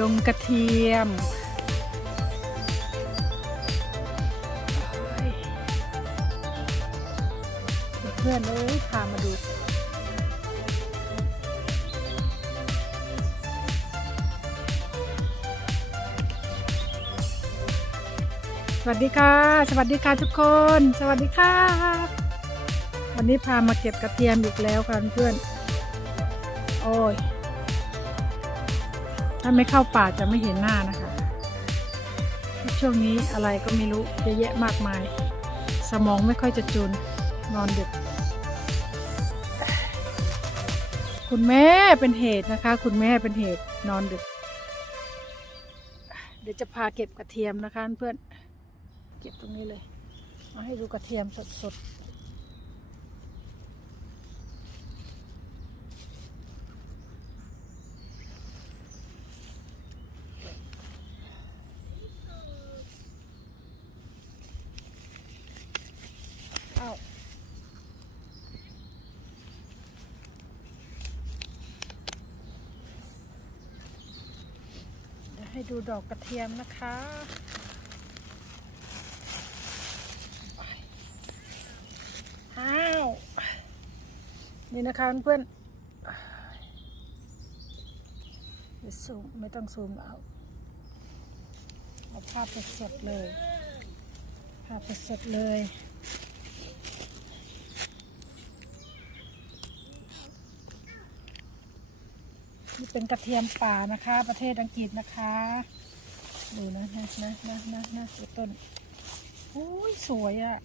ยืนงงในดงกระเทียม เพื่อนๆเลยพามาดูสวัสดีค่ะ สวัสดีค่ะทุกคน สวัสดีค่ะ วันนี้พามาเก็บกระเทียมอีกแล้วค่ะเพื่อน โอ้ย ถ้าไม่เข้าป่าจะไม่เห็นหน้านะคะ ช่วงนี้อะไรก็ไม่รู้เยอะแยะมากมาย สมองไม่ค่อยจะจุนนอนดึก คุณแม่เป็นเหตุนะคะ คุณแม่เป็นเหตุนอนดึก เดี๋ยวจะพาเก็บกระเทียมนะคะเพื่อน เก็บตรงนี้เลย มาให้ดูกระเทียมสดๆ อ้าวเดี๋ยวให้ดูดอกกระเทียมนะคะอ้าวนี่นะคะเพื่อนเดี๋ยวซูมไม่ต้องซูมเอาเอาภาพสดๆเลย ภาพสดๆเลย เป็นกระเทียมป่านะคะ ประเทศอังกฤษนะคะ ดูนะนะนะนะนะนะต้นโอ้ยสวยอะ่ะ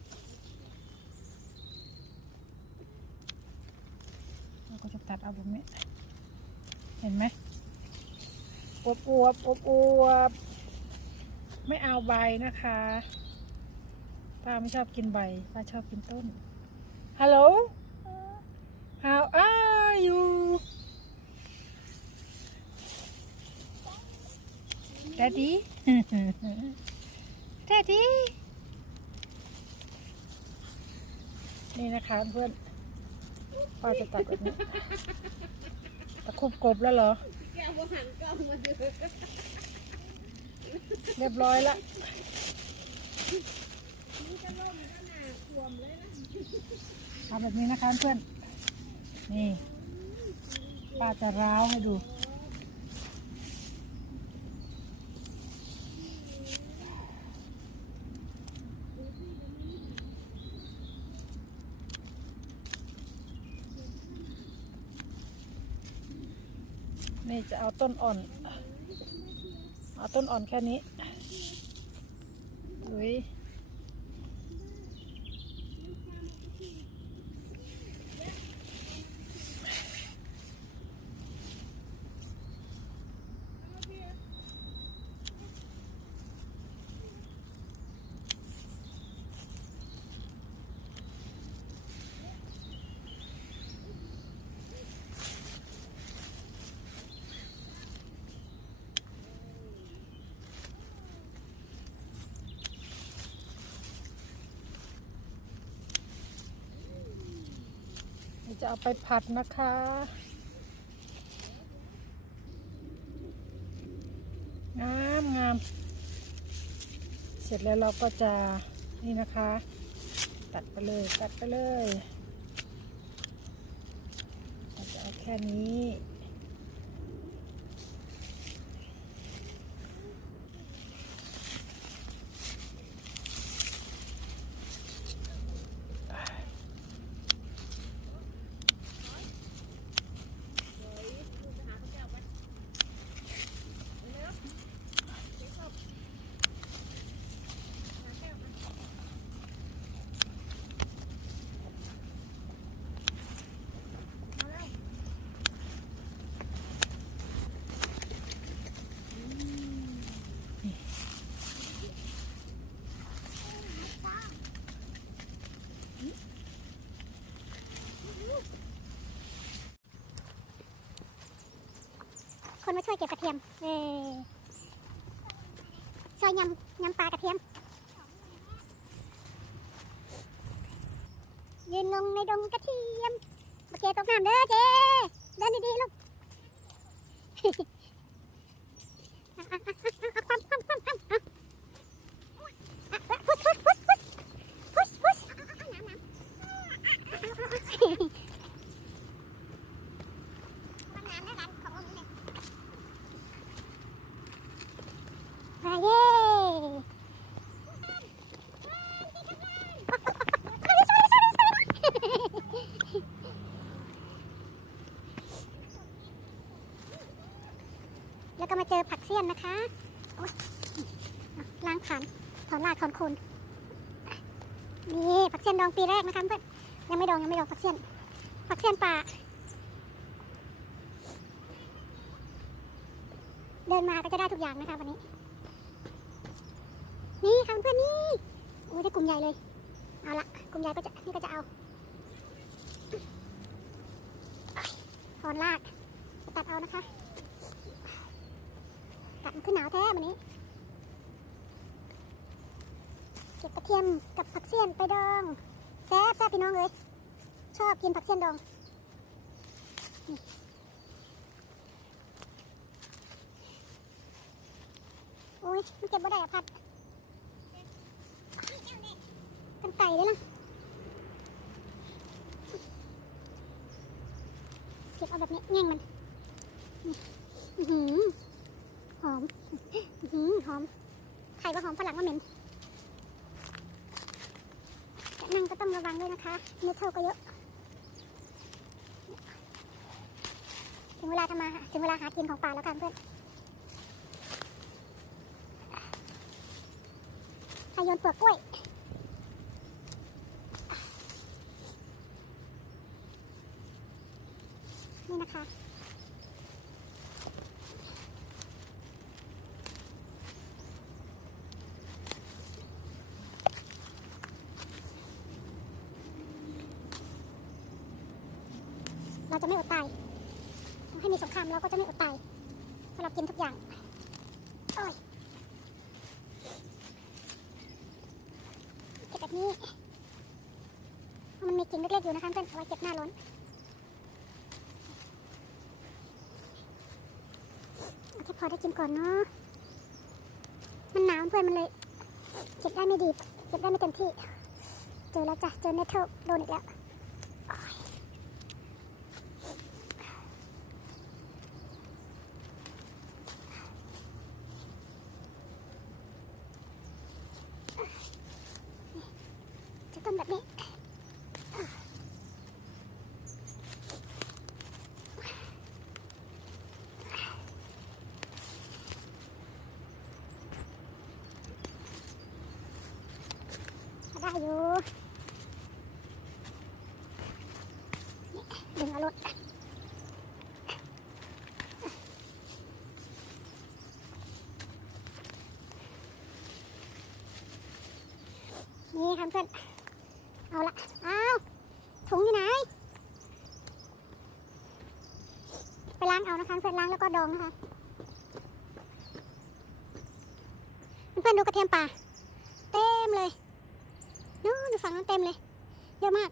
เราก็จะตัดเอาแบบนี้ เห็นไหมอวบอวบอวบอวบไม่เอาใบนะคะป้าไม่ชอบกินใบป้าชอบกินต้นฮัลโหล how daddy daddy นี่นะคะเพื่อนป้าจะตัดแบบนี้ตะคุบกบแล้วเหรอ แกวหันกล้องมาดูเรียบร้อยละนี่ก็ล่มก็หนาขวมเลยนะทำแบบนี้นะคะเพื่อน นี่ป้าจะร้าวให้ดู นี่จะเอาต้นอ่อน เอาต้นอ่อนแค่นี้อุ้ย ที่จะเอาไปผัดนะคะ งามงาม เสร็จแล้วเราก็จะนี่นะคะ ตัดไปเลยตัดไปเลยจะเอาแค่นี้ คนมาช่วยเก็บกระเทียม เออซอยยำยำปลากระเทียม ยืนงงในดงกระเทียมมาเจตกน้ำเด้อเจเดินดีๆลูก ความความความความอะอะพุชพุชพุชพุชพุชพุชน้ำน้ำน้ำแล้วกันขององค์เลยมาเย้แล้วก็มาเจอผั กเสี้ยนนะคะล้างขันถอนรากถอนโคนนี่ผักเสี้ยนดองปีแรกนะคะเพื่อนยังไม่ดองยังไม่ดองผักเสี้ยนผักเสี้ยนป่า เดินมาก็จะได้ทุกอย่างนะคะวันนี้ นี่ค่ะเพื่อนนี่โอ้ยได้กลุ่มใหญ่เลย เอาละกลุ่มใหญ่ก็จะนี่ก็จะเอาถอนรากตัดเอานะคะ ตัดมันขึ้นหนาวแท้วันนี้ เก็บกระเทียม กับผักเสี้ยนไปดองแซ่บแซ่บพี่น้องเลยชอบกินผักเสี้ยนดองโอ้ยมันเก็บบ่ได้อะพัดกันไก่เลยนะเก็บเอาแบบนี้แง่งมันหอมหอหอมไข่ว่าหอมฝรั่งว่าเหม็นแต่ นั่งก็ต้องระวังด้วยนะคะเนื้อเท่าก็เยอะถึงเวลาทำมาหาถึงเวลาหากินของป่าแล้วค่ะเพื่อนไข่โยนเปลือกกล้วยนี่นะคะ เราจะไม่อดตายให้มีสงครามเราก็จะไม่อดตายเพราะเรากินทุกอย่างโอ้ย เก็บแบบนี้เพราะมันมีกิ่งเล็กๆ อยู่นะคะเพื่อนเอาไว้เก็บหน้าล้นเอาแค่พอได้กินก่อนเนาะมันหนาวเพื่อนมันเลยเก็บได้ไม่ดี เก็บได้ไม่เต็มที่ เจอแล้วจ้ะเจอเนเธอร์โดนอีกแล้วโอ้ยจะต้มแบบนี้ ได้อยู่นี่ดึงเอารถ นี่ค่ะเพื่อน เอาละอ้าวถุงอยู่ไหน ไปล้างเอานะคะเพื่อนล้างแล้วก็ดองนะคะ เพื่อนดูกระเทียมป่า เต็มเลย นู่นดูฝั่งนั้นเต็มเลย เยอะมาก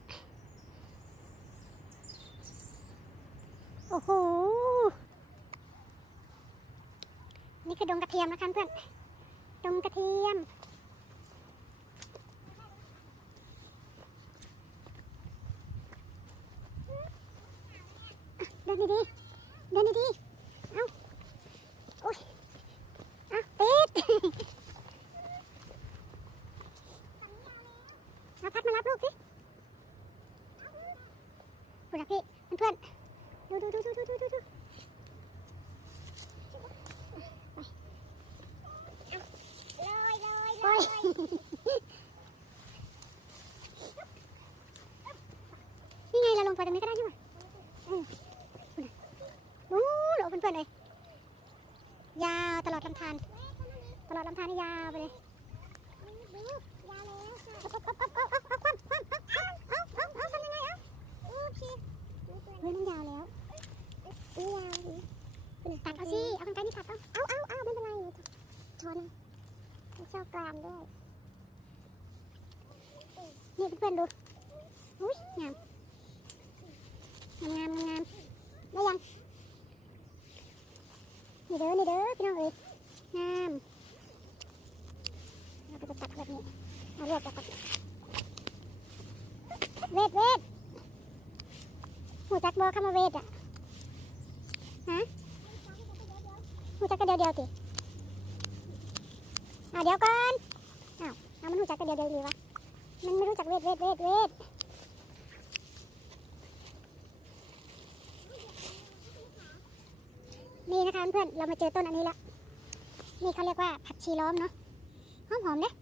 โอ้โห นี่คือดงกระเทียมนะคะเพื่อน นทานยาไปเลยยาวเลยเฮ้ยมันยาวแล้วนี่ตัดเอาสิ เอาคนไกนี่ตัดเอาเอาเอาเอาไเป็นไรชนเจ้ากลางด้วย นี่เพื่อนดูอุ้ยงามงามงามได้ยัง นี่เด้อ นี่เด้อ พี่น้องเอ้ยงาม จะตัดแบบนี้เอาเลือกออกก่อนเวทเวทหูจักบอคำว่าเวทอะฮะหูจักกันเดียวเดียวสิอะเดี๋ยวก่อนอ้าวเอามันหูจักกันเดียวเดียวๆเลยวะมันไม่รู้จักเวทเวทเวทเวทนี่นะคะเพื่อนเรามาเจอต้นอันนี้แล้วนี่เขาเรียกว่าผักชีล้อมเนาะ อมหอมเนี่ย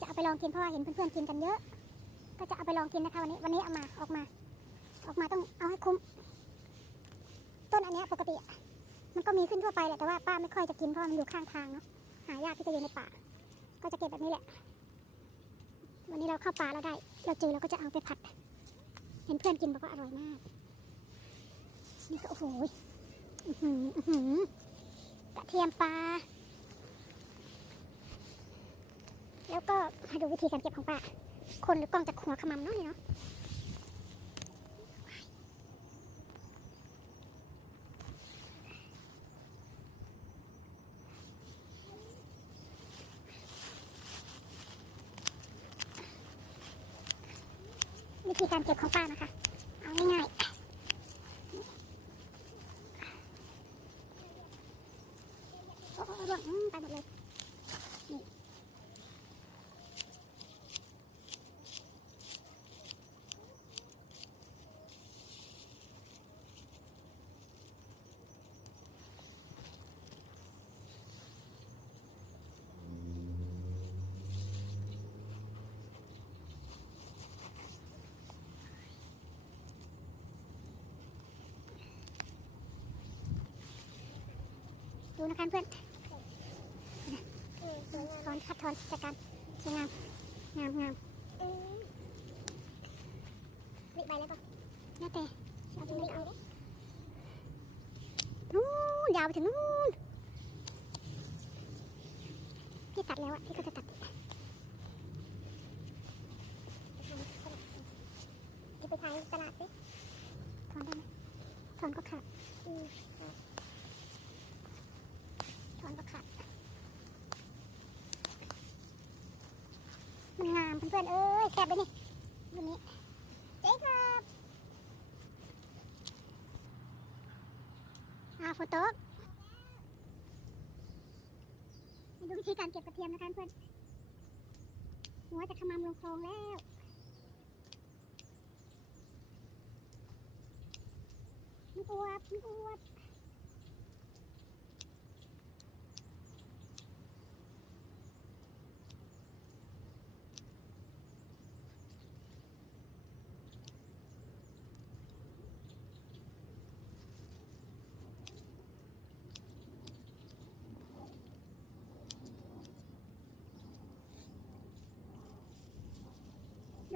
จะเอาไปลองกินเพราะว่าเห็นเพื่อนๆกินกันเยอะ ก็จะเอาไปลองกินนะคะวันนี้วันนี้เอามาออกมา ออกมาต้องเอาให้คุ้ม ต้นอันนี้ปกติ มันก็มีขึ้นทั่วไปแหละแต่ว่าป้าไม่ค่อยจะกินเพราะมันอยู่ข้างทางเนาะหายากที่จะอยู่ในป่า ก็จะเก็บแบบนี้แหละ วันนี้เราเข้าป่าเราได้ เราเจอเราก็จะเอาไปผัด เห็นเพื่อนกินบอกว่าอร่อยมาก นี่ก็โอ้โหอือหืออื้อหือกระเทียมปลา แล้วก็มาดูวิธีการเก็บของป้า คนหรือกล้องจากหัวขมำเนาะนี่เนาะวิธีการเก็บของป้านะคะ เอาง่ายๆโอ้โหร่วงอืมไปหมดเลย นี่ ดู นะคะเพื่อนถอนคัดถอนจัดการสวยงามงามงามรีบไปเลยปะแล้วแต่เอาตรงนี้เอานู่นยาวไปถึงนู่นพี่ตัดแล้วอะพี่ก็จะตัดจะไปขายตลาดสิถอนได้ไหมถอนก็ขาดอืม ถอนก็ขาดามเพื่อนๆเอ้ยแซ่บเลยนี่วันนี้เจ๊ครับอาฝนตกมาดูวิธีการเก็บกระเทียมนะคะเพื่อนหัวจะขมำลงคลองแล้วมันอวบมันอวบ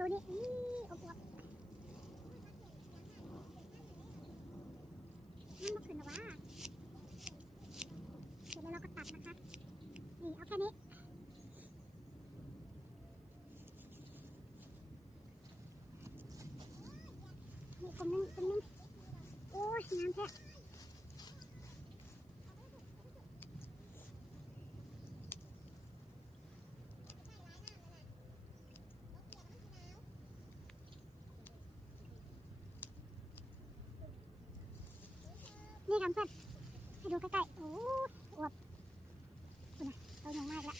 ดูนี่นี่อบอวบมันมาขึ้นหรอวะเดี๋ยวเราก็ตัดนะคะ นี่เอาแค่นี้ตรงนึงตรงนึงโอ้ยน้ำแท้ นี่ครับเพื่อนให้ดูใกล้ๆโอ้อวบคุณนะเรายังมากละ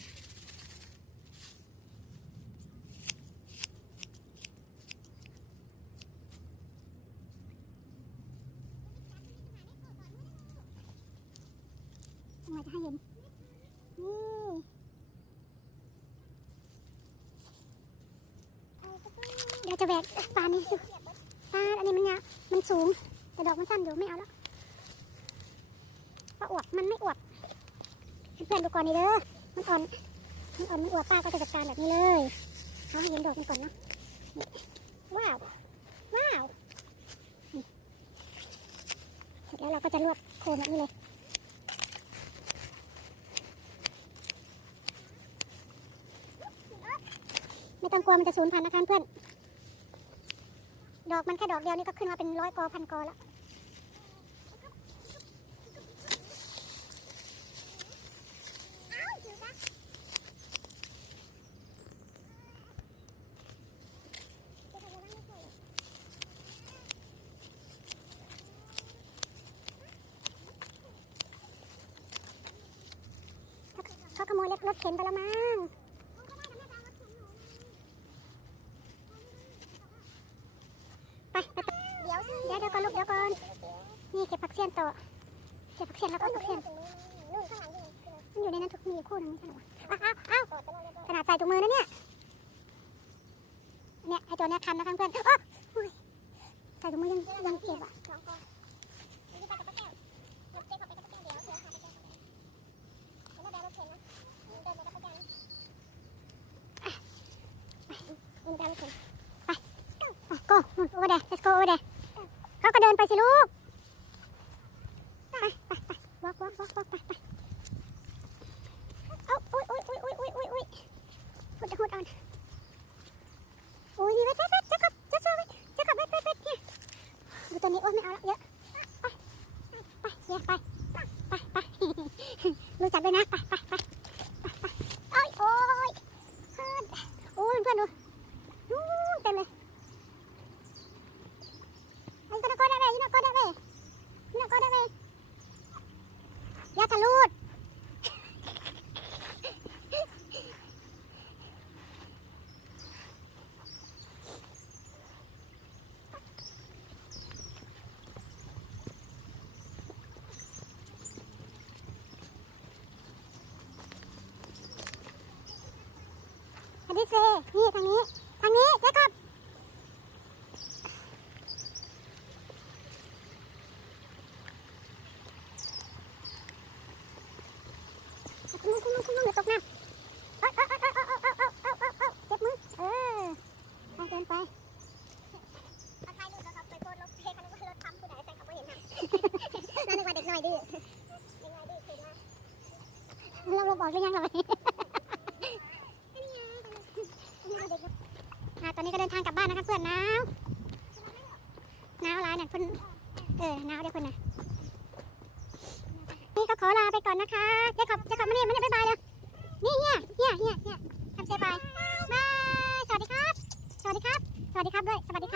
ทำไมจะให้เห็นนี่เดี๋ยวจะแบกปลานี่ดูปลาอันนี้มันยาวมันสูง แต่ดอกมันสั้นอยู่ไม่เอาแล้ว อวบมันไม่อวบเพื่อนดูก่อนนี่เด้อมันอ่อนมันอ่อนมันอวบป้าก็จะจัดการแบบนี้เลยเอาให้เห็นดอกมันก่อนเนาะว้าวว้าวเสร็จแล้วเราก็จะรวบโคนแบบนี้เลยไม่ต้องกลัวมันจะสูญพันธุ์นะคะเพื่อน ดอกมันแค่ดอกเดียวนี่ก็ขึ้นมาเป็นร้อยกอพันกอแล้ว น เรียกรถเข็นไปละมั้งไปไปไปเดี๋ยวเดี๋ยวเดี๋ยวก่อ นลูกเดี๋ยวก่อนนี่เก็บผักเสี้ยนต่อเก็บผักเสี้ยนแล้วก็ผักเสี้ยนมันอยู่ในนั้นทุกมีอยู่คู่หนึงไม่ใช่เหรอวะอ้าวอ้าวอ้าวขนาดใส่ถุงมือนะเนี่ยเนี่ยไอตัวเนี้ยคันนะคะเพื่อนอ๊ะอุ้ยใส่ถุงมือยังยังเจ็บอะไป go นู่น over there let's go over there เขาก็เดินไปสิลูก ไปไปไป walk walk walk walk ไปไปเอาอุ้ยอุ้ยอุ้ยอุ้ยอุ้ยอุ้ยอุ้ยหุดหุดอ่อนอุ้ยเวทเวทเวทเจ้ากับเจ้าโซ่เวทเจ้ากับเวทเวทเวทเนี่ยดูตัวนี้โอ้ยไม่เอาแล้วเยอะไปไปเฮียไปไปไปรู้จักด้วยนะไปไปไปไปไปโอ้ยโอ้ยเพื่อนโอ้ยเพื่อนดูนู่นเต็มเลย Ay, ko na ko na be, yun ako na be. Yun ako na be. Ya talut. This way นี่ทางนี้ ทางนี้เจคอบคุณมึงคุณมึงคุณมึงอย่าตกน้ำเอ้ยเอ้ยเอ้ยเอ้ยเอ้ยเอ้ยเอ้ยเอ้ยเอ้ยเจ็บมือ เออไปเดินไป เอาถ่ายรูปแล้วก็ไปโพสต์ลงเพจกันว่ารถทำผู้ใดใส่เขาไม่เห็นนะแล้วนึกว่าเด็กน้อยดื้อเด็กน้อยดื้อคือว่าเราเราบอกหรือยังเราไปอะตอนนี้ก็เดินทางกลับบ้านนะคะเพื่อนหนาวหนาวหลาย เนี่ยเพื่อนเออหนาวเดี๋ยวเพื่นนะนี่ก็ขอลาไปก่อนนะคะเจ๊ขอบเจ๊ขอบมานี่มานี่บ๊ายบายเลยนี่เฮียเฮียเฮียเฮียทำเซบายบายสวัสดีครับ สวัสดีครับ สวัสดีครับด้วยสวัสดี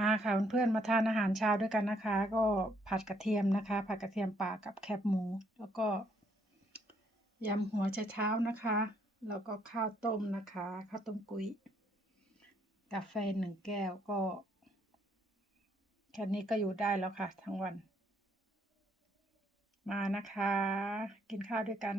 นะคะเพื่อนๆมาทานอาหารเช้าด้วยกันนะคะ ก็ผัดกระเทียมนะคะ ผัดกระเทียมป่ากับแคบหมู แล้วก็ยำหัวเช้านะคะ แล้วก็ข้าวต้มนะคะข้าวต้มกุ้ยกาแฟหนึ่งแก้วก็แค่นี้ก็อยู่ได้แล้วค่ะ ทั้งวัน มานะคะ กินข้าวด้วยกัน